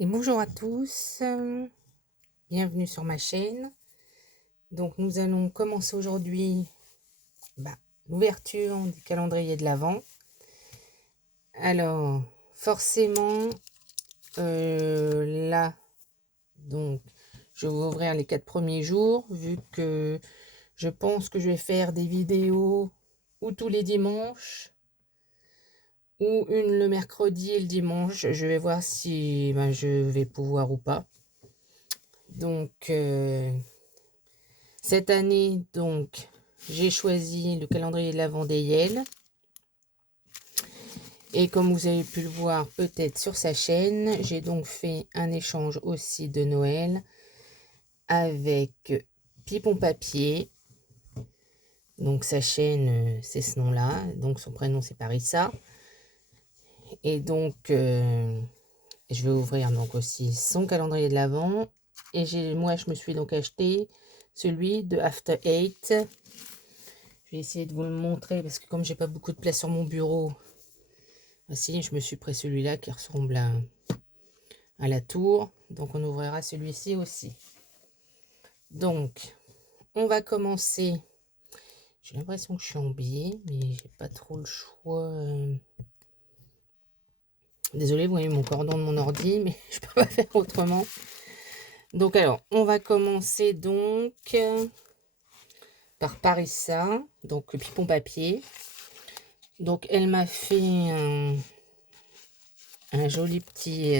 Et bonjour à tous, bienvenue sur ma chaîne. Donc nous allons commencer aujourd'hui l'ouverture du calendrier de l'Avent. Alors forcément là, donc je vais ouvrir les 4 premiers jours vu que je pense que je vais faire des vidéos ou tous les dimanches ou une le mercredi et le dimanche. Je vais voir si je vais pouvoir ou pas. Donc cette année, donc, j'ai choisi le calendrier de l'Avent d'Eyel. Et comme vous avez pu le voir peut-être sur sa chaîne, j'ai donc fait un échange aussi de Noël avec Pipon Papier. Donc sa chaîne, c'est ce nom-là. Donc son prénom, c'est Parissa. Et donc, je vais ouvrir donc aussi son calendrier de l'Avent. Et moi, je me suis donc acheté celui de After Eight. Je vais essayer de vous le montrer parce que comme j'ai pas beaucoup de place sur mon bureau, voici, je me suis pris celui-là qui ressemble à la tour. Donc on ouvrira celui-ci aussi. Donc on va commencer. J'ai l'impression que je suis en biais, mais j'ai pas trop le choix. Désolée, vous voyez mon cordon de mon ordi, mais je peux pas faire autrement. Donc alors, on va commencer donc par Parissa, donc Pipon Papier. Donc elle m'a fait un joli petit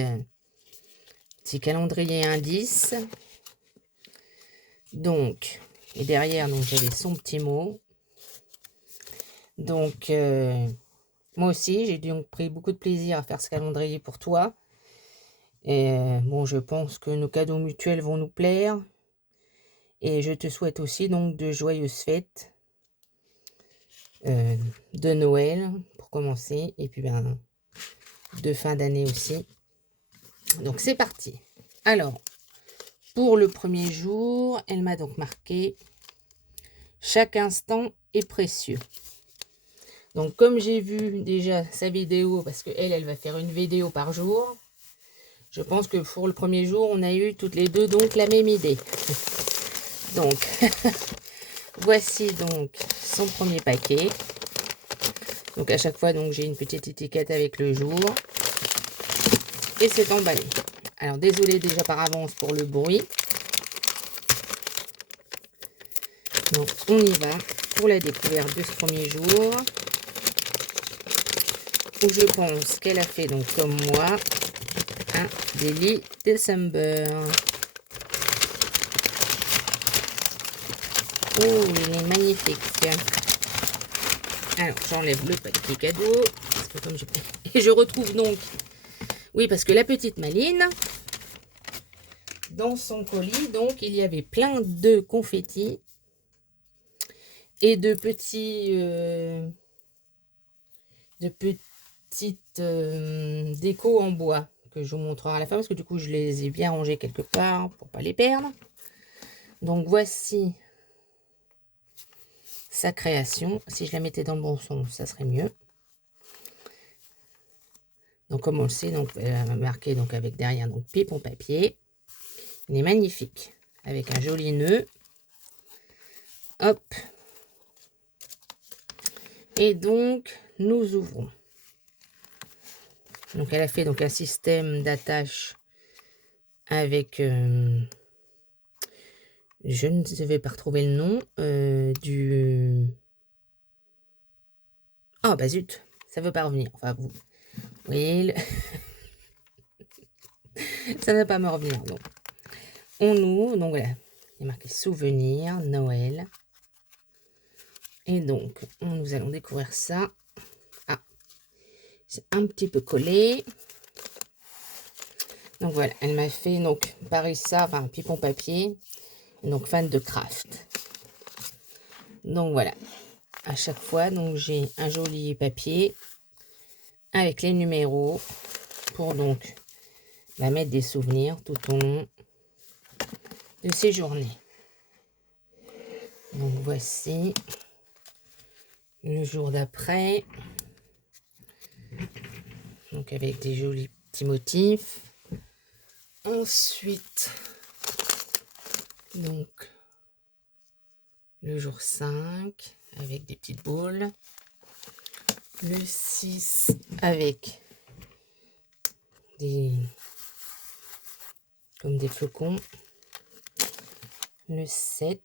calendrier indice. Donc, et derrière, donc j'avais son petit mot. Donc, moi aussi, j'ai donc pris beaucoup de plaisir à faire ce calendrier pour toi. Et bon, je pense que nos cadeaux mutuels vont nous plaire. Et je te souhaite aussi donc de joyeuses fêtes de Noël pour commencer. Et puis, de fin d'année aussi. Donc, c'est parti. Alors, pour le premier jour, elle m'a donc marqué « Chaque instant est précieux ». Donc, comme j'ai vu déjà sa vidéo, parce qu'elle va faire une vidéo par jour, je pense que pour le premier jour, on a eu toutes les deux donc la même idée. Donc, voici donc son premier paquet. Donc, à chaque fois, donc j'ai une petite étiquette avec le jour. Et c'est emballé. Alors, désolé déjà par avance pour le bruit. Donc, on y va pour la découverte de ce premier jour. Où je pense qu'elle a fait, donc comme moi, un Daily December. Oh, il est magnifique. Alors, j'enlève le paquet cadeau. Parce que comme et je retrouve donc... Oui, parce que la petite Maline, dans son colis, donc, il y avait plein de confettis et de petits... de petites décos en bois que je vous montrerai à la fin parce que du coup, je les ai bien rangés quelque part pour pas les perdre. Donc, voici sa création. Si je la mettais dans le bon sens, ça serait mieux. Donc comme on le sait, donc elle va marquer donc avec derrière donc Pipon Papier. Il est magnifique avec un joli nœud. Hop. Et donc nous ouvrons. Donc elle a fait donc un système d'attache avec je ne vais pas retrouver le nom du... Ah bah zut, ça veut pas revenir. Enfin vous voyez, ça ne va pas me revenir. Donc on ouvre, donc voilà, il est marqué souvenir Noël. Et donc nous allons découvrir ça. Ah, c'est un petit peu collé. Donc voilà, elle m'a fait donc Parissa, enfin Pipon Papier, donc fan de craft. Donc voilà, à chaque fois, donc j'ai un joli papier avec les numéros pour donc mettre des souvenirs tout au long de ces journées. Donc voici le jour d'après, donc avec des jolis petits motifs. Ensuite, donc, le jour 5 avec des petites boules. Le 6 avec comme des flocons. Le 7.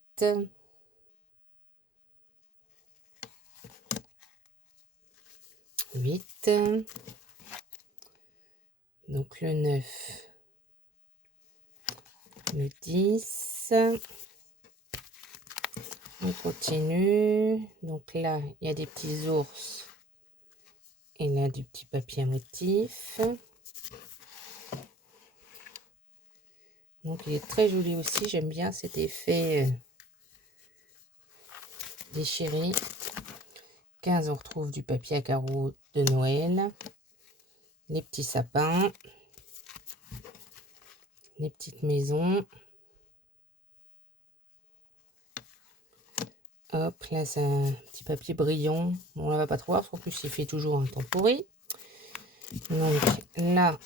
Donc le 9. Le 10. On continue. Donc là, il y a des petits ours. Et là, du petit papier à motif. Donc il est très joli aussi. J'aime bien cet effet déchiré. 15, on retrouve du papier à carreaux de Noël. Les petits sapins. Les petites maisons. Hop, là c'est un petit papier brillant. On ne va pas trop voir, en plus il fait toujours un temps pourri. Donc là,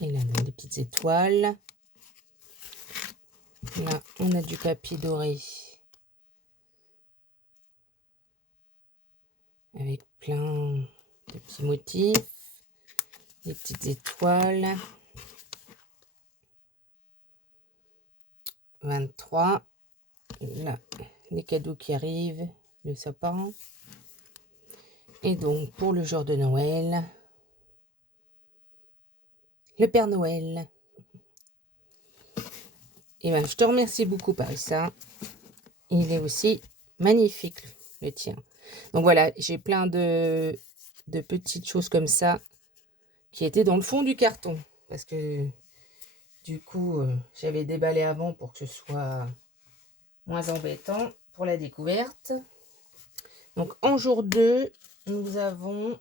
et là, des petites étoiles. Là, on a du papier doré. Avec plein de petits motifs. Des petites étoiles. 23. Là, les cadeaux qui arrivent. Le sapin. Et donc, pour le jour de Noël, le Père Noël. Et ben, je te remercie beaucoup, Parissa. Il est aussi magnifique, le tien. Donc voilà, j'ai plein de petites choses comme ça qui étaient dans le fond du carton. Parce que du coup, j'avais déballé avant pour que ce soit moins embêtant pour la découverte. Donc en jour 2, nous avons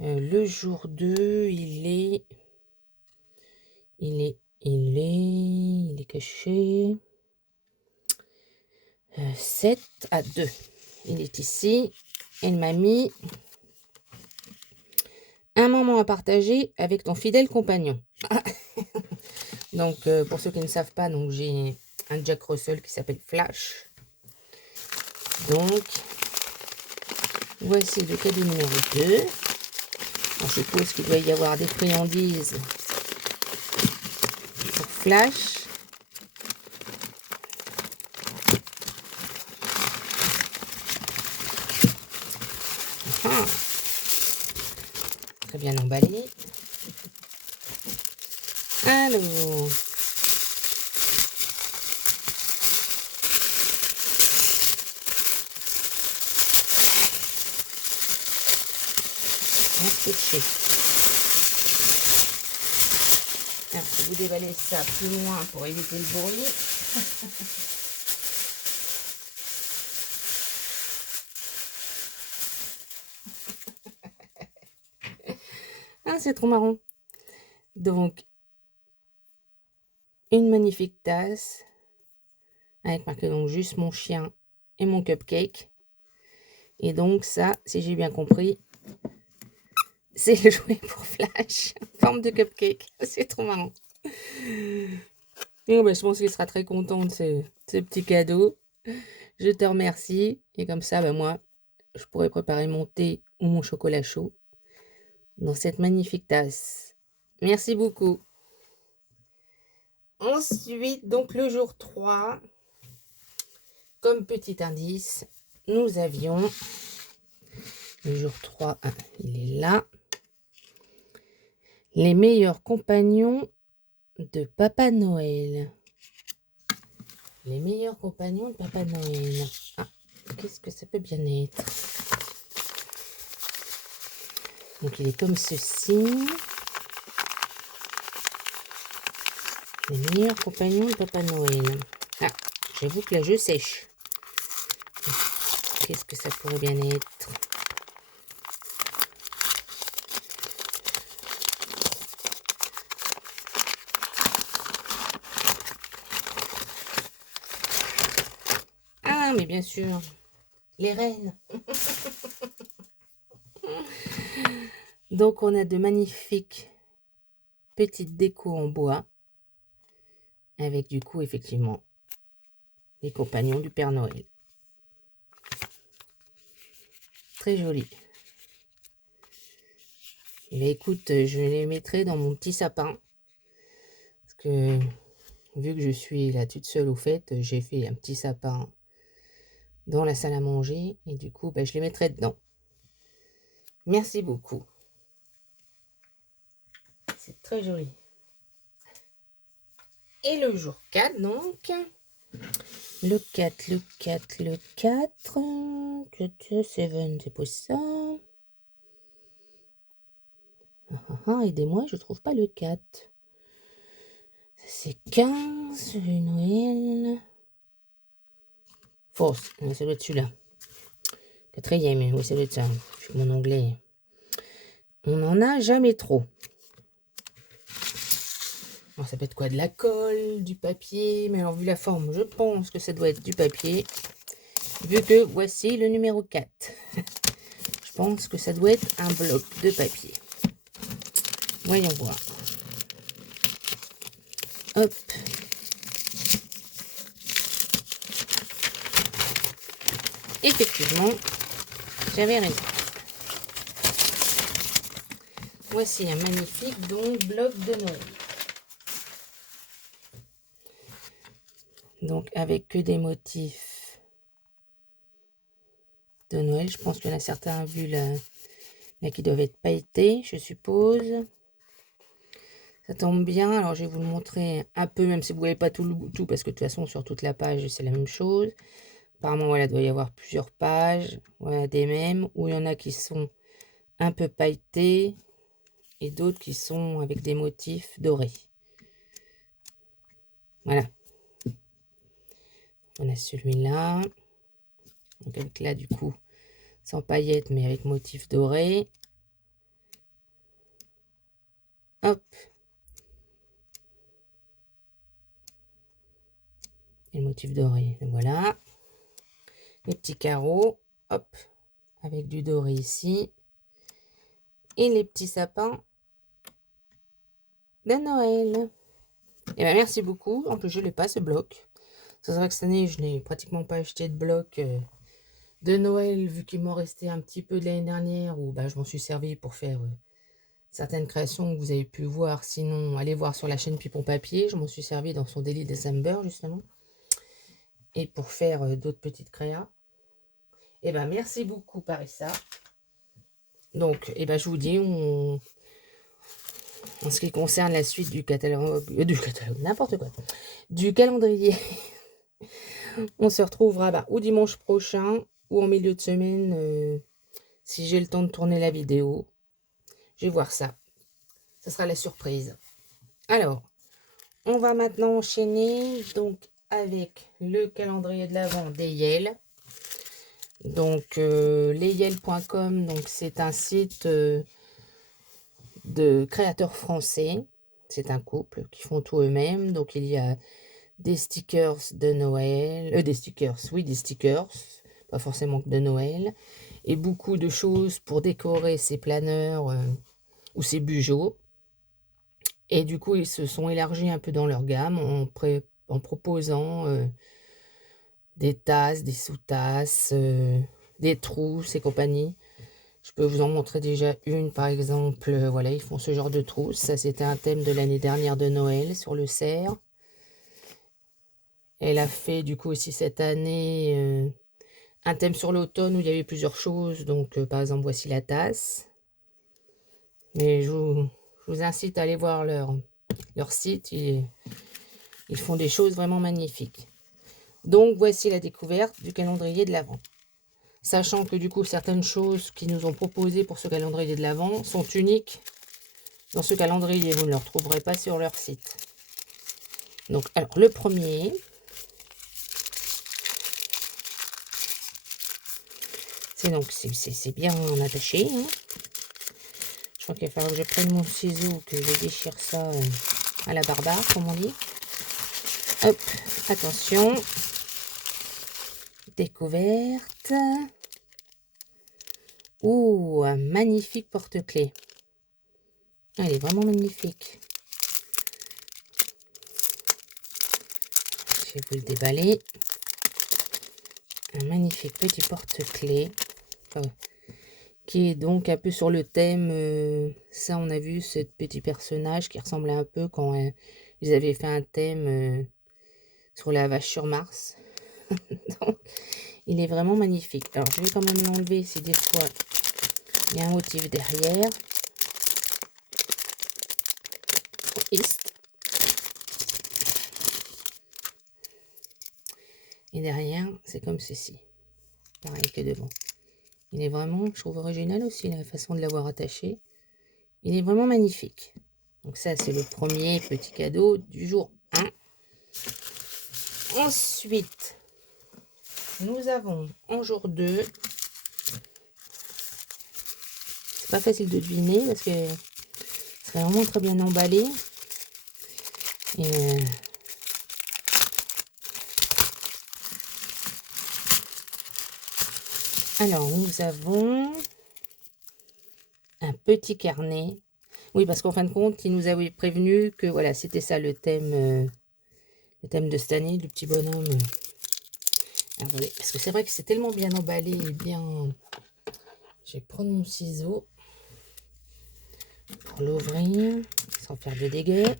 le jour 2, il est caché. 7 à 2. Il est ici. Elle m'a mis un moment à partager avec ton fidèle compagnon. Donc, pour ceux qui ne savent pas, donc j'ai un Jack Russell qui s'appelle Flash. Donc, voici le cadeau numéro 2. On suppose qu'il doit y avoir des friandises pour Flash. Ah, très bien emballé. Alors, scotché. Alors, je vais vous déballer ça plus loin pour éviter le bruit. Ah, c'est trop marrant. Donc, une magnifique tasse avec marqué donc juste mon chien et mon cupcake. Et donc ça, si j'ai bien compris, c'est le jouet pour Flash en forme de cupcake. C'est trop marrant. Et ben, je pense qu'il sera très content de ce petit cadeau. Je te remercie. Et comme ça, ben, moi, je pourrais préparer mon thé ou mon chocolat chaud dans cette magnifique tasse. Merci beaucoup. Ensuite, donc le jour 3, comme petit indice, nous avions le jour 3, il est là. Les meilleurs compagnons de Papa Noël. Les meilleurs compagnons de Papa Noël. Ah, qu'est-ce que ça peut bien être? Donc, il est comme ceci. Les meilleurs compagnons de Papa Noël. Ah, j'avoue que là, je sèche. Qu'est-ce que ça pourrait bien être? Ah, mais bien sûr, les reines. Donc, on a de magnifiques petites décos en bois. Avec du coup, effectivement, les compagnons du Père Noël. Très joli. Et bien, écoute, je les mettrai dans mon petit sapin. Parce que, vu que je suis là toute seule au fait, j'ai fait un petit sapin dans la salle à manger. Et du coup, ben, je les mettrai dedans. Merci beaucoup. C'est très joli. Et le jour 4, donc. Le 4, le 4, le 4. 7, c'est pas ça. Aidez-moi, je trouve pas le 4. C'est 15, le Noël. Fausse, ça doit être celui-là. 4e, oui, ça doit être ça. Mon anglais. On n'en a jamais trop. Alors, ça peut être quoi? De la colle, du papier. Mais alors, vu la forme, je pense que ça doit être du papier. Vu que voici le numéro 4. Je pense que ça doit être un bloc de papier. Voyons voir. Hop. Effectivement, j'avais raison. Voici un magnifique donc bloc de Noël. Donc avec que des motifs de Noël. Je pense qu'il y en a certains vu là qui doivent être pailletés, je suppose. Ça tombe bien. Alors je vais vous le montrer un peu, même si vous ne voyez pas tout, parce que de toute façon sur toute la page c'est la même chose. Apparemment voilà, il doit y avoir plusieurs pages, voilà, des mêmes, où il y en a qui sont un peu pailletés et d'autres qui sont avec des motifs dorés. Voilà. On a celui-là. Donc avec là du coup sans paillettes mais avec motif doré. Hop. Et le motif doré. Voilà. Les petits carreaux. Hop. Avec du doré ici. Et les petits sapins de Noël. Et bien merci beaucoup. En plus je ne l'ai pas ce bloc. C'est vrai que cette année je n'ai pratiquement pas acheté de bloc de Noël vu qu'il m'en restait un petit peu de l'année dernière où je m'en suis servi pour faire certaines créations que vous avez pu voir. Sinon allez voir sur la chaîne Pipon Papier. Je m'en suis servi dans son Daily December justement. Et pour faire d'autres petites créas. Et ben merci beaucoup Parissa. Donc et ben je vous dis en ce qui concerne la suite du catalogue, n'importe quoi, du calendrier, on se retrouvera ou dimanche prochain ou en milieu de semaine si j'ai le temps de tourner la vidéo. Je vais voir ça. Ce sera la surprise. Alors, on va maintenant enchaîner donc avec le calendrier de l'Avent des Yel. Donc, lesyel.com, donc c'est un site de créateurs français. C'est un couple qui font tout eux-mêmes. Donc, il y a des stickers de Noël. Des stickers, pas forcément que de Noël. Et beaucoup de choses pour décorer ses planeurs ou ses bujots. Et du coup, ils se sont élargis un peu dans leur gamme en proposant des tasses, des sous-tasses, des trousses et compagnie. Je peux vous en montrer déjà une, par exemple. Voilà, ils font ce genre de trousses. Ça, c'était un thème de l'année dernière de Noël sur le cerf. Elle a fait du coup aussi cette année un thème sur l'automne où il y avait plusieurs choses. Donc, par exemple, voici la tasse. Mais je vous incite à aller voir leur site. Ils font des choses vraiment magnifiques. Donc, voici la découverte du calendrier de l'Avent. Sachant que du coup, certaines choses qu'ils nous ont proposées pour ce calendrier de l'Avent sont uniques dans ce calendrier. Vous ne le retrouverez pas sur leur site. Donc, alors, le premier... C'est bien attaché. Hein. Je crois qu'il va falloir que je prenne mon ciseau, que je déchire ça à la barbare, comme on dit. Hop, attention. Découverte. Oh, un magnifique porte-clés. Elle est vraiment magnifique. Je vais vous le déballer. Un magnifique petit porte-clés. Qui est donc un peu sur le thème, ça on a vu ce petit personnage qui ressemblait un peu quand ils avaient fait un thème sur la vache sur Mars. Donc, il est vraiment magnifique. Alors je vais quand même l'enlever si des fois il y a un motif derrière. Et derrière c'est comme ceci. Pareil que devant. Il est vraiment, je trouve original aussi la façon de l'avoir attaché. Il est vraiment magnifique. Donc ça, c'est le premier petit cadeau du jour 1. Ensuite, nous avons en jour 2. C'est pas facile de deviner parce que c'est vraiment très bien emballé. Et alors, nous avons un petit carnet. Oui, parce qu'en fin de compte, il nous avait prévenu que voilà, c'était ça le thème de cette année, du petit bonhomme. Alors, attendez, parce que c'est vrai que c'est tellement bien emballé et bien... Je vais prendre mon ciseau pour l'ouvrir sans faire de dégâts.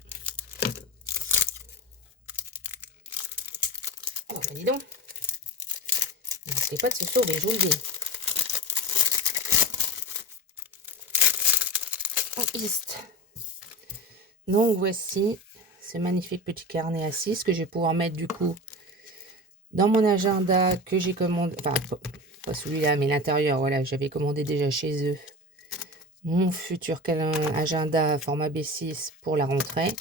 Oh, bah dis donc. Ne risquez pas de se sauver, je vous le dis. En East. Donc voici ce magnifique petit carnet à 6 que je vais pouvoir mettre du coup dans mon agenda que j'ai commandé. Enfin, pas celui-là, mais l'intérieur. Voilà, j'avais commandé déjà chez eux mon futur agenda format B6 pour la rentrée.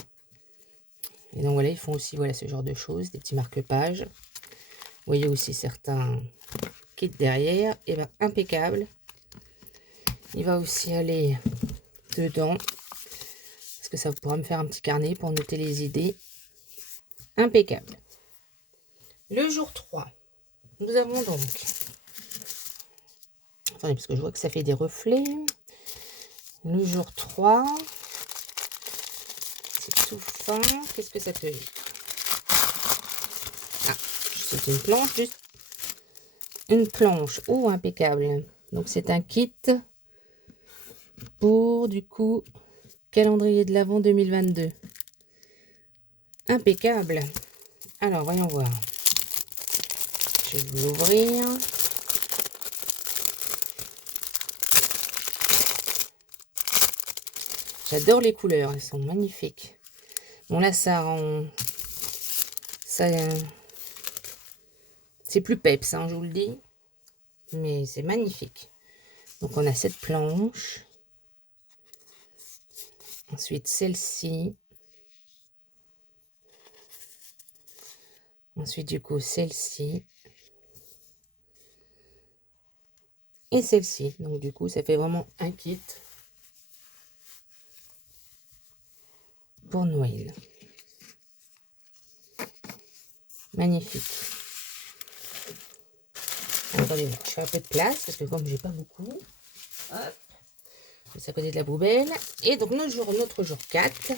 Et donc voilà, ils font aussi voilà, ce genre de choses, des petits marque-pages. Vous voyez aussi certains kits derrière. Et bien impeccable. Il va aussi aller dedans. Parce que ça pourra me faire un petit carnet pour noter les idées. Impeccable. Le jour 3. Nous avons donc... Attendez, parce que je vois que ça fait des reflets. Le jour 3. C'est tout fin. Qu'est-ce que ça peut être? Ah, c'est une planche, juste. Une planche. Oh, impeccable. Donc, c'est un kit pour, du coup, calendrier de l'Avent 2022. Impeccable. Alors, voyons voir. Je vais vous l'ouvrir. J'adore les couleurs, elles sont magnifiques. Bon là c'est plus peps, hein, je vous le dis. Mais c'est magnifique. Donc on a cette planche. Ensuite celle-ci. Ensuite du coup celle-ci. Et celle-ci. Donc du coup ça fait vraiment un kit pour Noël. Magnifique. Attendez, je fais un peu de place parce que comme j'ai pas beaucoup, hop, c'est à côté de la poubelle. Et donc notre jour 4.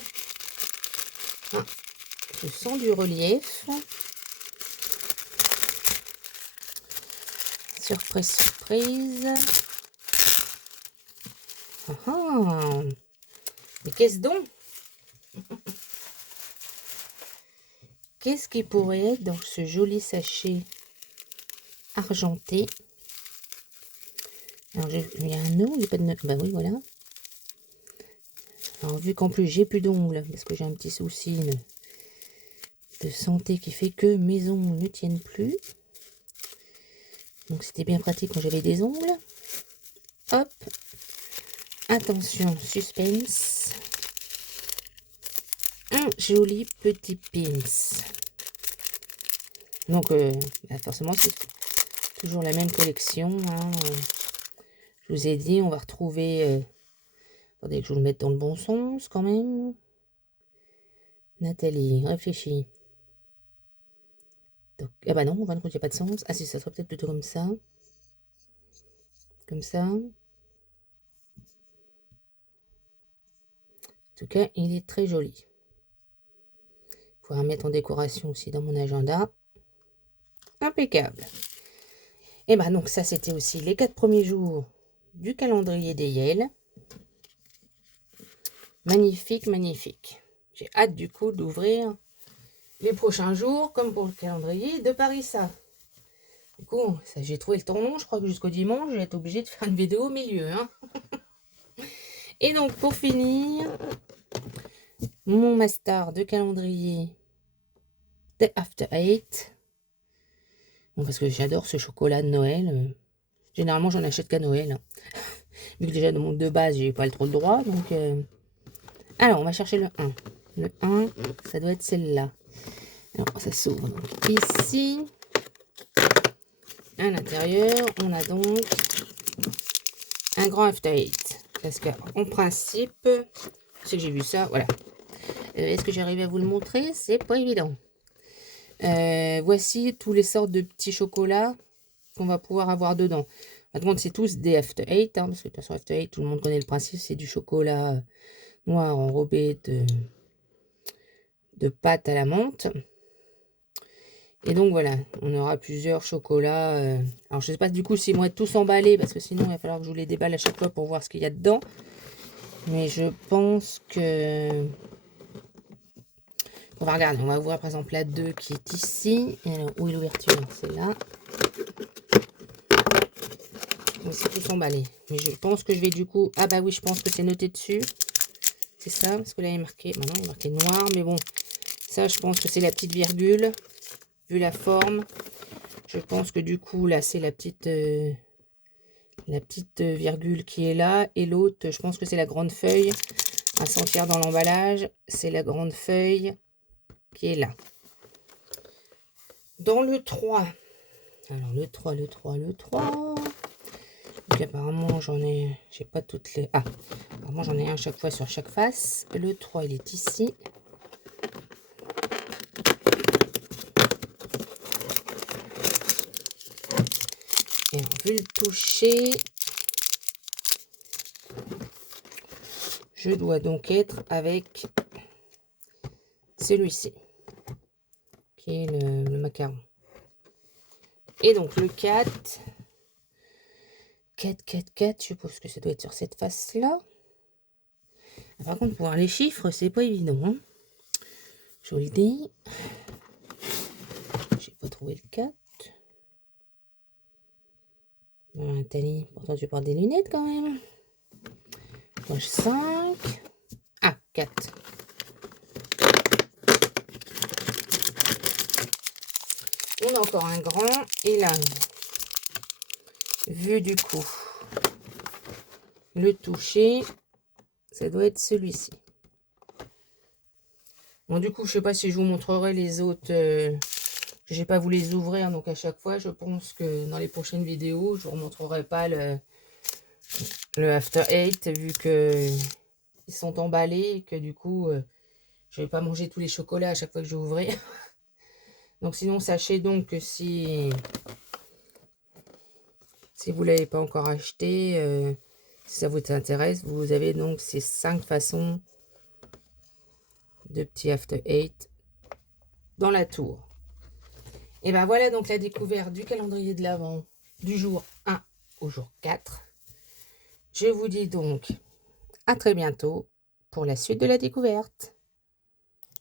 Ah, je sens du relief. Surprise, surprise. Ah, ah. Mais qu'est-ce donc? Qu'est-ce qui pourrait être dans ce joli sachet argenté? Alors, il y a un nœud, il n'y a pas de nœud. Bah oui, voilà. Alors, vu qu'en plus, j'ai plus d'ongles, parce que j'ai un petit souci de santé qui fait que mes ongles ne tiennent plus. Donc, c'était bien pratique quand j'avais des ongles. Hop. Attention, suspense. Un joli petit pins. Donc, forcément, c'est toujours la même collection. Hein. Je vous ai dit, on va retrouver... attendez que je vous le mette dans le bon sens quand même. Nathalie, réfléchis. Donc, ah bah non, on va ne il n'y a pas de sens. Ah si, ça serait peut-être plutôt comme ça. Comme ça. tout cas, il est très joli. Je pourrais mettre en décoration aussi dans mon agenda. Impeccable. Et ben donc ça, c'était aussi les 4 premiers jours du calendrier des Yale. Magnifique, magnifique. J'ai hâte du coup d'ouvrir les prochains jours, comme pour le calendrier de Parissa. Du coup, ça, j'ai trouvé le temps long. Je crois que jusqu'au dimanche, je vais être obligée de faire une vidéo au milieu. Hein. Et donc, pour finir, mon master de calendrier de After Eight. Bon, parce que j'adore ce chocolat de Noël. Généralement, j'en achète qu'à Noël. Hein. Vu que déjà, de base, j'ai pas trop le droit. Donc, alors, on va chercher le 1. Le 1, ça doit être celle-là. Alors, ça s'ouvre donc ici. À l'intérieur, on a donc un grand After Eight. Parce qu'en principe, je sais que j'ai vu ça, voilà. Est-ce que j'arrive à vous le montrer? C'est pas évident. Voici tous les sortes de petits chocolats qu'on va pouvoir avoir dedans. Par contre, c'est tous des After Eight, hein, parce que de toute façon, After Eight, tout le monde connaît le principe, c'est du chocolat noir enrobé de pâte à la menthe. Et donc voilà, on aura plusieurs chocolats. Alors je sais pas du coup s'ils vont être tous emballés, parce que sinon il va falloir que je vous les déballe à chaque fois pour voir ce qu'il y a dedans. Mais je pense que... On va regarder, on va ouvrir par exemple la 2 qui est ici. Et alors, où est l'ouverture? C'est là. Donc c'est tous emballé. Mais je pense que je vais du coup... Ah bah oui, je pense que c'est noté dessus. C'est ça, parce que là il est marqué... Bah non, il est marqué noir, mais bon. Ça, je pense que c'est la petite virgule. Vu la forme, je pense que du coup, là, c'est la petite virgule qui est là. Et l'autre, je pense que c'est la grande feuille. À sentir dans l'emballage, c'est la grande feuille qui est là. Dans le 3. Alors, le 3. Donc, apparemment, j'ai pas toutes les... Ah, apparemment, j'en ai un chaque fois sur chaque face. Le 3, il est ici. Et alors, vu le toucher, je dois donc être avec celui-ci, qui est le macaron. Et donc le 4, je suppose que ça doit être sur cette face-là. Par contre, pour voir les chiffres, c'est pas évident. Hein. Je vous le dis. J'ai pas trouvé le 4. Bon, Tali, pourtant tu portes des lunettes quand même. Poche 5. Ah, 4. On a encore un grand. Et là, vu du coup, le toucher, ça doit être celui-ci. Bon, du coup, je sais pas si je vous montrerai les autres. Je n'ai pas voulu les ouvrir, donc à chaque fois, je pense que dans les prochaines vidéos, je ne vous montrerai pas le After Eight, vu que ils sont emballés et que du coup, je ne vais pas manger tous les chocolats à chaque fois que je vais ouvrir. Donc sinon, sachez donc que si vous ne l'avez pas encore acheté, si ça vous intéresse, vous avez donc ces 5 façons de petits After Eight dans la tour. Et ben voilà donc la découverte du calendrier de l'Avent du jour 1 au jour 4. Je vous dis donc à très bientôt pour la suite de la découverte.